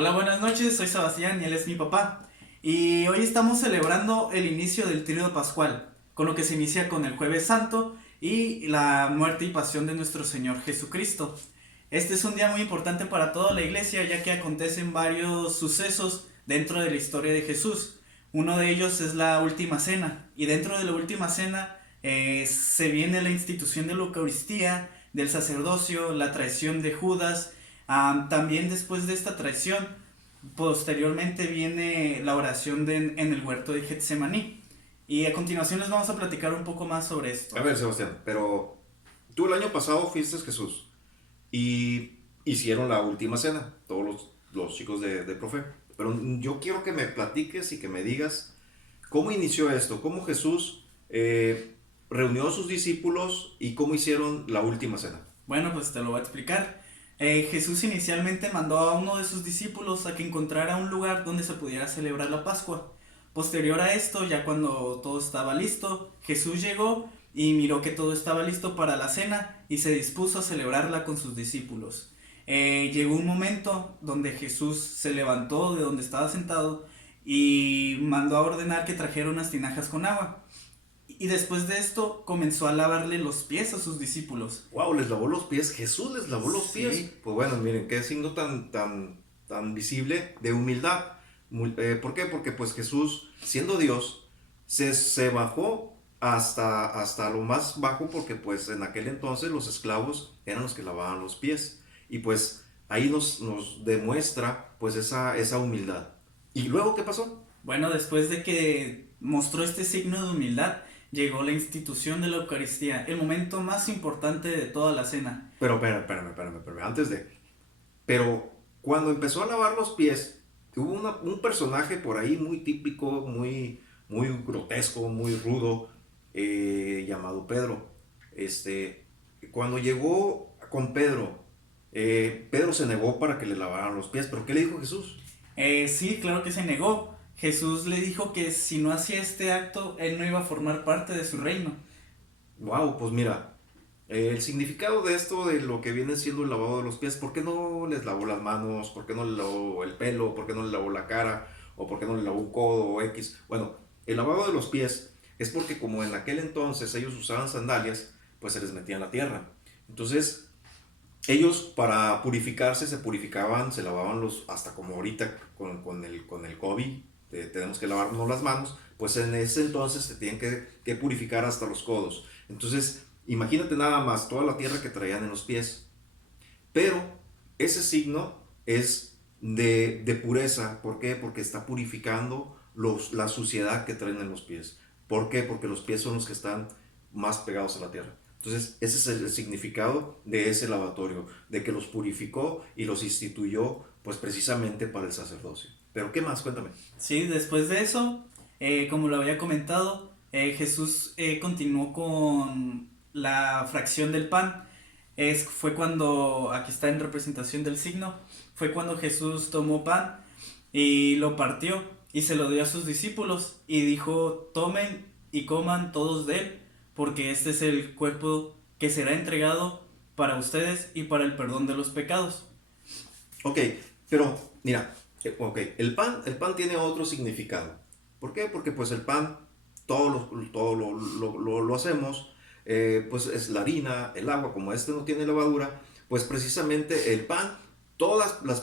Hola, buenas noches, soy Sebastián y él es mi papá. Y hoy estamos celebrando el inicio del Tríodo Pascual, con lo que se inicia con el Jueves Santo y la muerte y pasión de nuestro Señor Jesucristo. Este es un día muy importante para toda la iglesia, ya que acontecen varios sucesos dentro de la historia de Jesús. Uno de ellos es la Última Cena, y dentro de la Última Cena se viene la institución de la Eucaristía, del sacerdocio, la traición de Judas. También después de esta traición, posteriormente viene la oración en el huerto de Getsemaní. Y a continuación les vamos a platicar un poco más sobre A esto. ver, Sebastián, pero tú el año pasado fuiste Jesús y hicieron la última cena, todos los chicos de Profe. Pero yo quiero que me platiques y que me digas cómo inició esto, cómo Jesús reunió a sus discípulos y cómo hicieron la última cena. Bueno, pues te lo voy a explicar. Jesús inicialmente mandó a uno de sus discípulos a que encontrara un lugar donde se pudiera celebrar la Pascua. Posterior a esto, ya cuando todo estaba listo, Jesús llegó y miró que todo estaba listo para la cena y se dispuso a celebrarla con sus discípulos. Llegó un momento donde Jesús se levantó de donde estaba sentado y mandó a ordenar que trajera unas tinajas con agua. Y después de esto comenzó a lavarle los pies a sus discípulos. Wow, les lavó los pies, Jesús les lavó los pies. Sí, Pues bueno, miren, qué signo tan visible de humildad. ¿Por qué? Porque pues Jesús, siendo Dios, se bajó hasta lo más bajo porque pues en aquel entonces los esclavos eran los que lavaban los pies. Y pues ahí nos demuestra pues esa humildad. ¿Y luego qué pasó? bueno, después de que mostró este signo de humildad, llegó la institución de la Eucaristía, el momento más importante de toda la cena. Pero espérame, antes de... Pero cuando empezó a lavar los pies, hubo un personaje por ahí muy típico, muy grotesco, muy rudo, llamado Pedro. Este, Cuando llegó con Pedro, Pedro se negó para que le lavaran los pies. ¿Pero qué le dijo Jesús? Sí, claro que se negó. Jesús le dijo que si no hacía este acto, él no iba a formar parte de su reino. Wow, pues mira, el significado de esto, de lo que viene siendo el lavado de los pies, ¿por qué no les lavó las manos? ¿Por qué no le lavó el pelo? ¿Por qué no le lavó la cara? ¿O por qué no le lavó un codo o X? Bueno, el lavado de los pies es porque como en aquel entonces ellos usaban sandalias, pues se les metía en la tierra. Entonces, ellos para purificarse se purificaban, se lavaban hasta como ahorita con el COVID, tenemos que lavarnos las manos, pues en ese entonces se tienen que purificar hasta los codos. Entonces, imagínate nada más toda la tierra que traían en los pies. Pero ese signo es de pureza. ¿Por qué? Porque está purificando la suciedad que traen en los pies. ¿Por qué? Porque los pies son los que están más pegados a la tierra. Entonces, ese es el significado de ese lavatorio, de que los purificó y los instituyó, pues precisamente para el sacerdocio. Pero, ¿qué más? Cuéntame. Sí, después de eso, como lo había comentado, Jesús continuó con la fracción del pan. Fue cuando, aquí está en representación del signo, fue cuando Jesús tomó pan y lo partió y se lo dio a sus discípulos y dijo: tomen y coman todos de él, porque este es el cuerpo que será entregado para ustedes y para el perdón de los pecados. Ok, pero mira, ok, el pan tiene otro significado. ¿Por qué? Porque pues el pan, todo lo hacemos, pues es la harina, el agua, como este no tiene levadura, pues precisamente el pan, todas las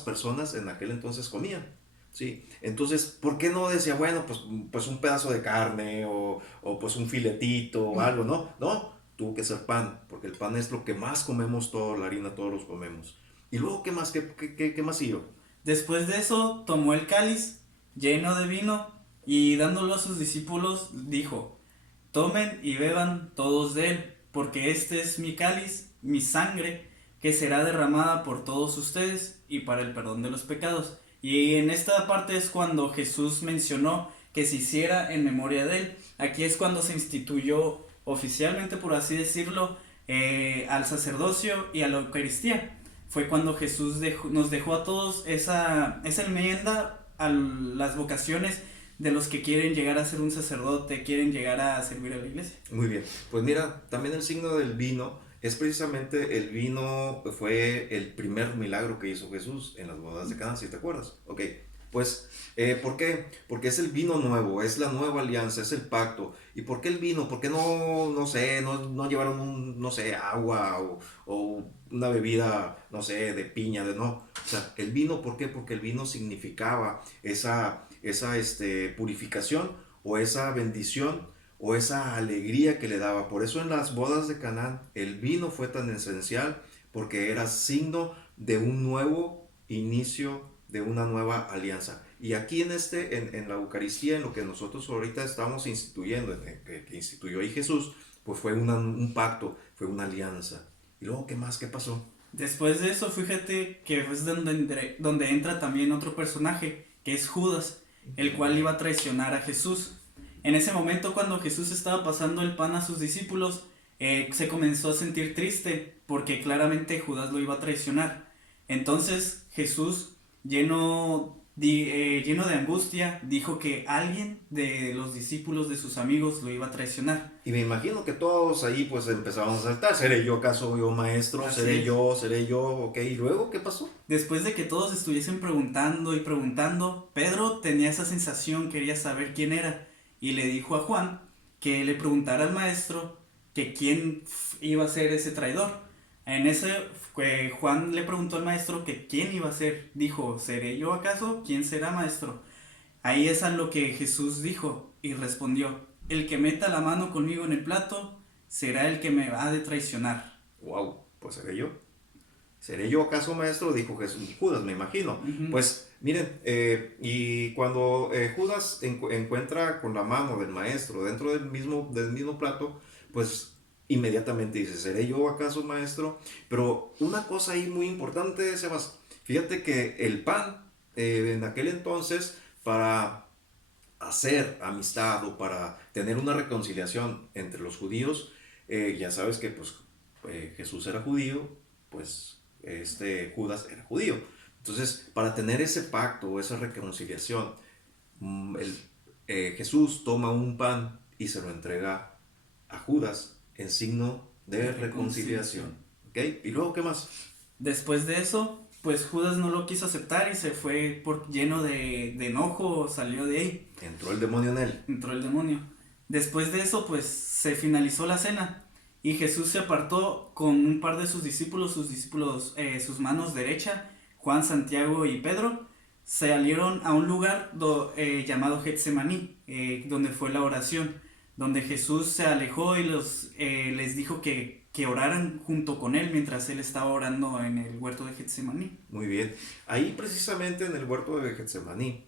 personas en aquel entonces comían. ¿Sí? Entonces, ¿por qué no decía, bueno, pues un pedazo de carne o pues un filetito o algo? No, no, tuvo que ser pan, porque el pan es lo que más comemos todos, la harina todos los comemos. Y luego, ¿qué más? ¿Qué más siguió? Después de eso, tomó el cáliz lleno de vino y dándolo a sus discípulos dijo: tomen y beban todos de él, porque este es mi cáliz, mi sangre, que será derramada por todos ustedes y para el perdón de los pecados. Y en esta parte es cuando Jesús mencionó que se hiciera en memoria de él. Aquí es cuando se instituyó oficialmente, por así decirlo, al sacerdocio y a la Eucaristía. Fue cuando Jesús nos dejó a todos esa enmienda a las vocaciones de los que quieren llegar a ser un sacerdote, quieren llegar a servir a la iglesia. Muy bien. Pues mira, también el signo del vino es precisamente el vino, fue el primer milagro que hizo Jesús en las bodas de Caná, si te acuerdas. Ok, pues, ¿por qué? Porque es el vino nuevo, es la nueva alianza, es el pacto. ¿Y por qué el vino? ¿Por qué no sé, no llevaron no sé, agua o una bebida, no sé, de piña, de no? O sea, el vino, ¿por qué? Porque el vino significaba esa purificación o esa bendición o esa alegría que le daba. Por eso en las bodas de Canaán el vino fue tan esencial, porque era signo de un nuevo inicio, de una nueva alianza. Y aquí en la Eucaristía, en lo que nosotros ahorita estamos instituyendo, que instituyó ahí Jesús, pues fue un pacto, fue una alianza. ¿Y luego qué más? ¿Qué pasó? Después de eso, fíjate que es donde entra también otro personaje, que es Judas, el cual iba a traicionar a Jesús. En ese momento, cuando Jesús estaba pasando el pan a sus discípulos, se comenzó a sentir triste, porque claramente Judas lo iba a traicionar. Entonces Jesús, lleno de angustia, dijo que alguien de los discípulos de sus amigos lo iba a traicionar. Y me imagino que todos ahí pues empezaban a saltar. ¿Seré yo acaso yo maestro? Así ¿Seré es. yo? ¿Seré yo? Ok, ¿y luego qué pasó? Después de que todos estuviesen preguntando y preguntando, Pedro tenía esa sensación, quería saber quién era, y le dijo a Juan que le preguntara al maestro que quién iba a ser ese traidor. En ese, Juan le preguntó al maestro que quién iba a ser. Dijo, ¿seré yo acaso? ¿Quién será, maestro? Ahí es a lo que Jesús dijo y respondió, el que meta la mano conmigo en el plato será el que me ha de traicionar. Wow, pues seré yo. ¿Seré yo acaso maestro? Dijo Jesús, Judas, me imagino. Ujú. Pues miren, y cuando Judas encuentra con la mano del maestro dentro del mismo plato, pues inmediatamente dice, ¿seré yo acaso maestro? Pero una cosa ahí muy importante, Sebas, fíjate que el pan en aquel entonces, para hacer amistad o para tener una reconciliación entre los judíos, ya sabes que pues Jesús era judío, pues Judas era judío. Entonces, para tener ese pacto, esa reconciliación, Jesús toma un pan y se lo entrega a Judas en signo de reconciliación. ¿Ok? ¿Y luego qué más? Después de eso, pues Judas no lo quiso aceptar y se fue lleno de enojo, salió de ahí, Entró el demonio en él. entró el demonio. Después de eso, pues se finalizó la cena y Jesús se apartó con un par de sus discípulos, sus manos derecha, Juan, Santiago y Pedro, salieron a un lugar llamado Getsemaní, donde fue la oración, donde Jesús se alejó y les dijo que oraran junto con él mientras él estaba orando en el huerto de Getsemaní. Muy bien. Ahí precisamente en el huerto de Getsemaní,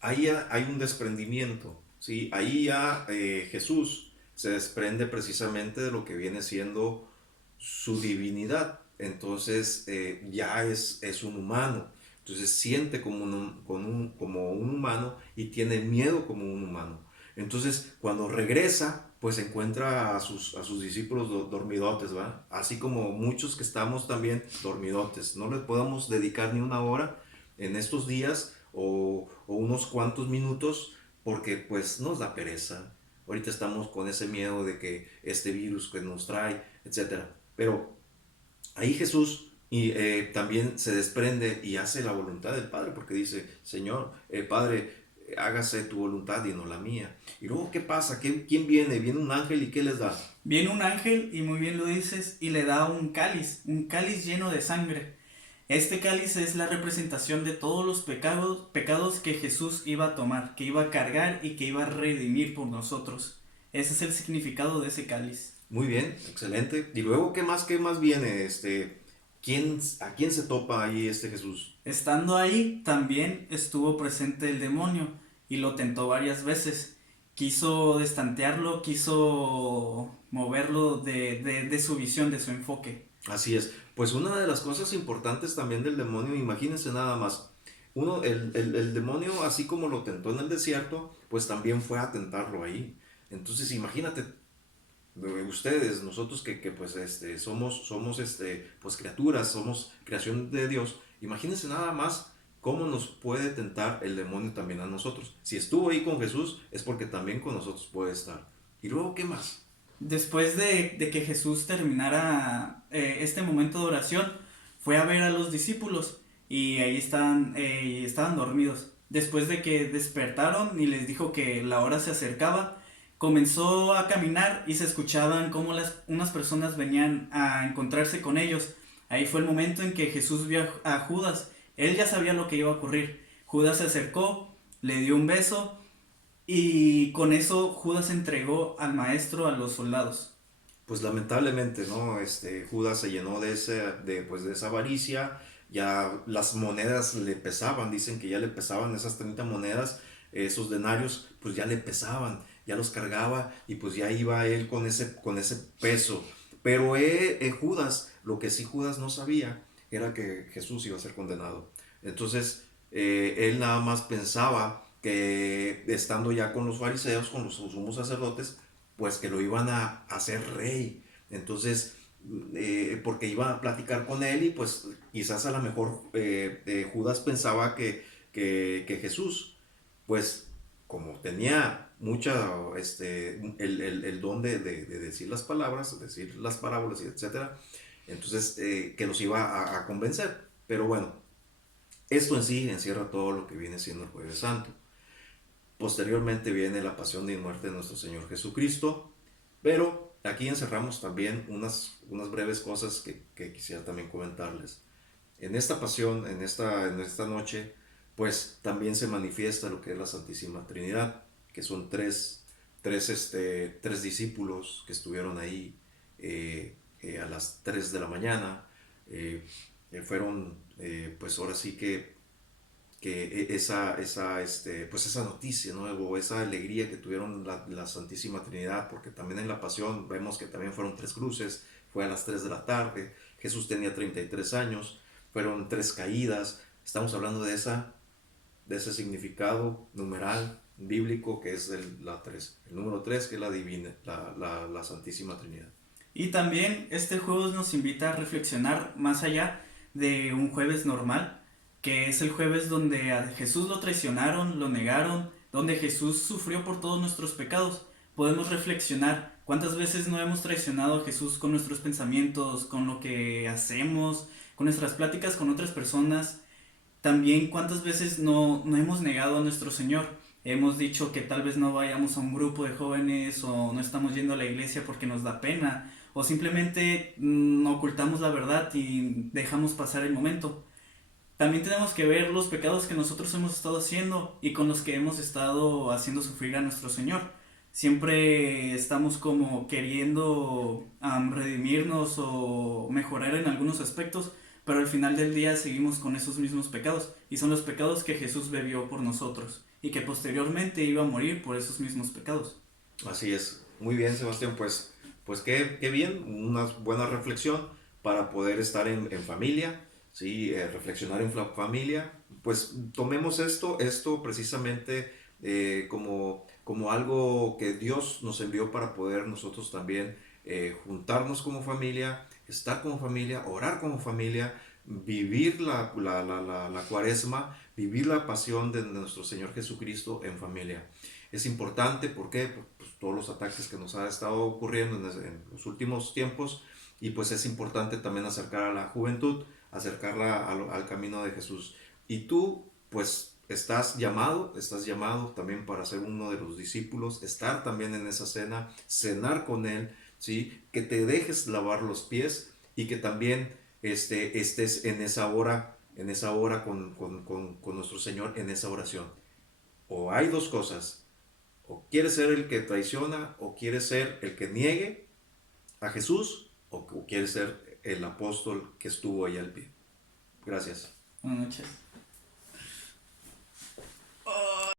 ahí ya hay un desprendimiento, ¿sí? Ahí ya Jesús se desprende precisamente de lo que viene siendo su divinidad. Entonces ya es un humano. Entonces siente como un humano y tiene miedo como un humano. Entonces cuando regresa, pues encuentra a sus discípulos dormidotes, ¿va? Así como muchos que estamos también dormidotes. No les podemos dedicar ni una hora en estos días o unos cuantos minutos porque pues nos da pereza. Ahorita estamos con ese miedo de que este virus que nos trae, etcétera. Pero ahí Jesús también se desprende y hace la voluntad del Padre porque dice, Señor, Padre, hágase tu voluntad y no la mía. Y luego, ¿qué pasa? ¿Quién viene? Viene un ángel y ¿qué les da? Viene un ángel, y muy bien lo dices, y le da un cáliz lleno de sangre. Este cáliz es la representación de todos los pecados que Jesús iba a tomar, que iba a cargar y que iba a redimir por nosotros. Ese es el significado de ese cáliz. Muy bien, excelente. Y luego, ¿qué más viene? ¿A quién se topa ahí Jesús? Estando ahí, también estuvo presente el demonio y lo tentó varias veces. Quiso destantearlo, quiso moverlo de su visión, de su enfoque. Así es. Pues una de las cosas importantes también del demonio, imagínense nada más. El demonio, así como lo tentó en el desierto, pues también fue a tentarlo ahí. Entonces, imagínate, ustedes, nosotros que pues somos pues criaturas, somos creación de Dios. Imagínense nada más cómo nos puede tentar el demonio también a nosotros. Si estuvo ahí con Jesús, es porque también con nosotros puede estar. ¿Y luego qué más? Después de que Jesús terminara este momento de oración, fue a ver a los discípulos y ahí estaban dormidos. Después de que despertaron y les dijo que la hora se acercaba, comenzó a caminar y se escuchaban cómo unas personas venían a encontrarse con ellos. Ahí fue el momento en que Jesús vio a Judas. Él ya sabía lo que iba a ocurrir. Judas se acercó, le dio un beso y con eso Judas entregó al maestro a los soldados. Pues lamentablemente, ¿no? Judas se llenó pues de esa avaricia, ya las monedas le pesaban, dicen que ya le pesaban esas 30 monedas, esos denarios, pues ya le pesaban, ya los cargaba y pues ya iba él con ese peso. Pero Judas, lo que sí Judas no sabía era que Jesús iba a ser condenado. Entonces, él nada más pensaba que estando ya con los fariseos, con los sumos sacerdotes, pues que lo iban a hacer rey. Entonces, porque iban a platicar con él y pues quizás a lo mejor Judas pensaba que Jesús, pues como tenía el don de decir las palabras, decir las parábolas y etcétera, entonces que los iba a convencer. Pero bueno, esto en sí encierra todo lo que viene siendo el Jueves Santo. Posteriormente viene la pasión y muerte de nuestro Señor Jesucristo, pero aquí encerramos también unas breves cosas que quisiera también comentarles. En esta pasión, en esta noche, pues también se manifiesta lo que es la Santísima Trinidad, que son tres discípulos que estuvieron ahí a las 3 de la mañana. Fueron, pues ahora sí que pues esa noticia, ¿no? O esa alegría que tuvieron la Santísima Trinidad, porque también en la pasión vemos que también fueron 3 cruces, fue a las 3 de la tarde, Jesús tenía 33 años, fueron 3 caídas, estamos hablando de ese significado numeral bíblico que es el número 3 que es la divina, la Santísima Trinidad. Y también este jueves nos invita a reflexionar más allá de un jueves normal, que es el jueves donde a Jesús lo traicionaron, lo negaron, donde Jesús sufrió por todos nuestros pecados. Podemos reflexionar cuántas veces no hemos traicionado a Jesús con nuestros pensamientos, con lo que hacemos, con nuestras pláticas con otras personas. También cuántas veces no hemos negado a nuestro Señor. Hemos dicho que tal vez no vayamos a un grupo de jóvenes o no estamos yendo a la iglesia porque nos da pena o simplemente ocultamos la verdad y dejamos pasar el momento. También tenemos que ver los pecados que nosotros hemos estado haciendo y con los que hemos estado haciendo sufrir a nuestro Señor. Siempre estamos como queriendo redimirnos o mejorar en algunos aspectos, pero al final del día seguimos con esos mismos pecados y son los pecados que Jesús bebió por nosotros y que posteriormente iba a morir por esos mismos pecados. Así es. Muy bien, Sebastián, pues qué bien, una buena reflexión para poder estar en familia, ¿sí? Reflexionar en familia. Pues tomemos esto precisamente como algo que Dios nos envió para poder nosotros también juntarnos como familia, estar como familia, orar como familia, vivir la cuaresma, vivir la pasión de nuestro Señor Jesucristo en familia. Es importante, ¿por qué? Pues, todos los ataques que nos ha estado ocurriendo en los últimos tiempos, y pues es importante también acercar a la juventud, acercarla al camino de Jesús. Y tú, pues, estás llamado también para ser uno de los discípulos, estar también en esa cena, cenar con Él, ¿sí? Que te dejes lavar los pies y que también estés en esa hora con nuestro Señor, en esa oración. O hay dos cosas: o quieres ser el que traiciona, o quieres ser el que niegue a Jesús, o quieres ser el apóstol que estuvo ahí al pie. Gracias. Buenas noches.